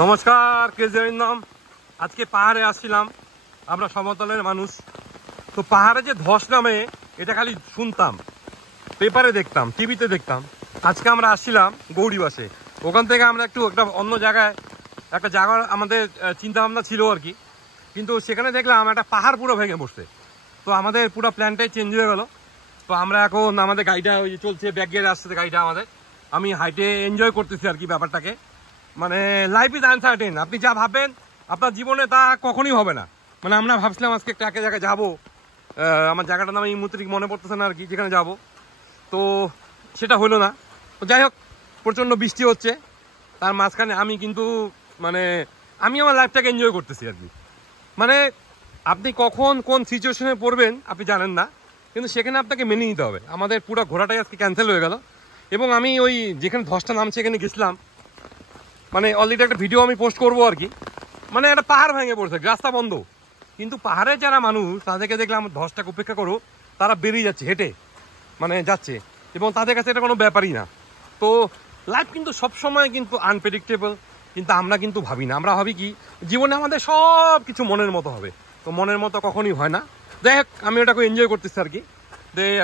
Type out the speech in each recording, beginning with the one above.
নমস্কার, কে জয়নাম। আজকে পাহাড়ে আসছিলাম, আমরা সমতলের মানুষ। তো পাহাড়ে যে ধস নামে এটা খালি শুনতাম, পেপারে দেখতাম, টিভিতে দেখতাম। আজকে আমরা আসছিলাম গৌরীবাসে, ওখান থেকে আমরা একটা অন্য জায়গায় একটা জায়গার আমাদের চিন্তা ভাবনা ছিল আর কি। কিন্তু সেখানে দেখলাম একটা পাহাড় পুরো ভেঙে বসছে। তো আমাদের পুরো প্ল্যানটাই চেঞ্জ হয়ে গেল। তো আমরা এখন আমাদের গাড়িটা ওই চলছে, ব্যাক গিয়ারে আসছে গাড়িটা আমাদের। আমি হাইটে এনজয় করতেছি আর কি ব্যাপারটাকে। মানে লাইফ ইজ আনসার্টেন, আপনি যা ভাববেন আপনার জীবনে তা কখনই হবে না। মানে আমরা ভাবছিলাম আজকে একটা জায়গায় যাবো, আমার জায়গাটার নাম এই মুহূর্তে ঠিক মনে পড়তেছে না আর কি, যেখানে যাব। তো সেটা হলো না। তো যাই হোক, প্রচণ্ড বৃষ্টি হচ্ছে, তার মাঝখানে আমি কিন্তু মানে আমি আমার লাইফটাকে এনজয় করতেছি আর কি। মানে আপনি কখন কোন সিচুয়েশনে পড়বেন আপনি জানেন না, কিন্তু সেখানে আপনাকে মেনে নিতে হবে। আমাদের পুরো ঘোরাটাই আজকে ক্যান্সেল হয়ে গেল। এবং আমি ওই যেখানে ধসটা নামছে এখানে গেছিলাম, মানে অলরেডি একটা ভিডিও আমি পোস্ট করবো আর কি। মানে একটা পাহাড় ভেঙে পড়ছে, রাস্তা বন্ধ, কিন্তু পাহাড়ে যারা মানুষ তাদেরকে দেখলাম ধসটাকে উপেক্ষা করো, তারা বেরিয়ে যাচ্ছে, হেঁটে মানে যাচ্ছে, এবং তাদের কাছে এটা কোনো ব্যাপারই না। তো লাইফ কিন্তু সবসময় কিন্তু আনপ্রেডিক্টেবল, কিন্তু আমরা কিন্তু ভাবি না। আমরা ভাবি কি জীবনে আমাদের সব কিছু মনের মতো হবে, তো মনের মতো কখনই হয় না। দেখ আমি ওটাকে এনজয় করতেছি আর কি।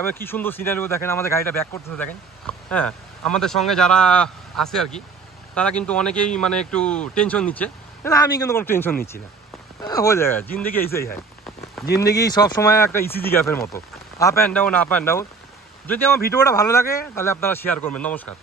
আমি কি সুন্দর সিনারিও দেখেন, আমাদের গাড়িটা ব্যাক করতেছে দেখেন। হ্যাঁ, আমাদের সঙ্গে যারা আছে আর কি তারা কিন্তু অনেকেই মানে একটু টেনশন নিচ্ছে, না আমি কিন্তু কোনো টেনশন নিচ্ছি না। হয়ে যায়, জিন্দগি এইসেই হয়। জিন্দগি সব সময় একটা ইসিজি গ্যাপের মতো, up and down, up and down. যদি আমার ভিডিওটা ভালো লাগে তাহলে আপনারা শেয়ার করবেন। নমস্কার।